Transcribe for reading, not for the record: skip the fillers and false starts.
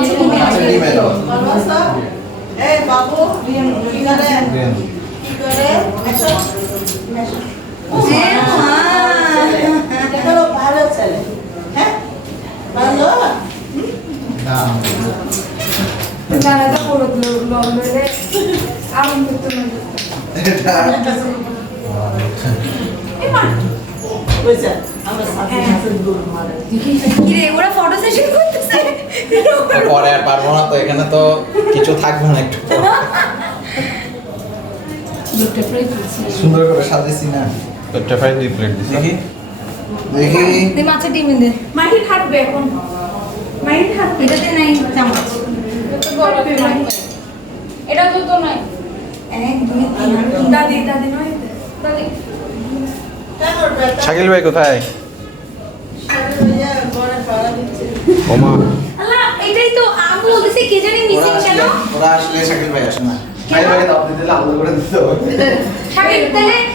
মাছের ডিম এলো। ভালো আছো? এই বাবু কি করে? কি করে? এসো এসো। দেখো ভালো ছেলে। হ্যাঁ ভালো। দাঁড়াতে পুরো লড়লে আগুন করতে মানে বুঝছেন আমরা সাথে সাথে দূর মারে। কি রে ওরা ফটো সেশন করতেছে পরে আর পারবো না তো, এখানে তো কিছু থাকবে না একটু। দুটো ফ্রাই করছি সুন্দর করে সাজিয়েছি না। একটা ফ্রাই 2 প্লেট দিছি। দেখি দেখি দে মাছের ডিম দে মাহি থাকবে এখন মাহি থাকবে এটাতে নাই চামচ এটা তো নাই। 1 2 3 দাদি দাদি নয় দাদি শাকিল ভাই কোথায়? বড় পাড়া দিচ্ছে। ওমা আল্লাহ এটাই তো আমি বলতেছি কে জানি মিসিং কেন ওরা আসলে শাকিল ভাই আসে না। শাকিল ভাই দাও দিতে আলাদা করে দিতে হবে। শাকিল তাহলে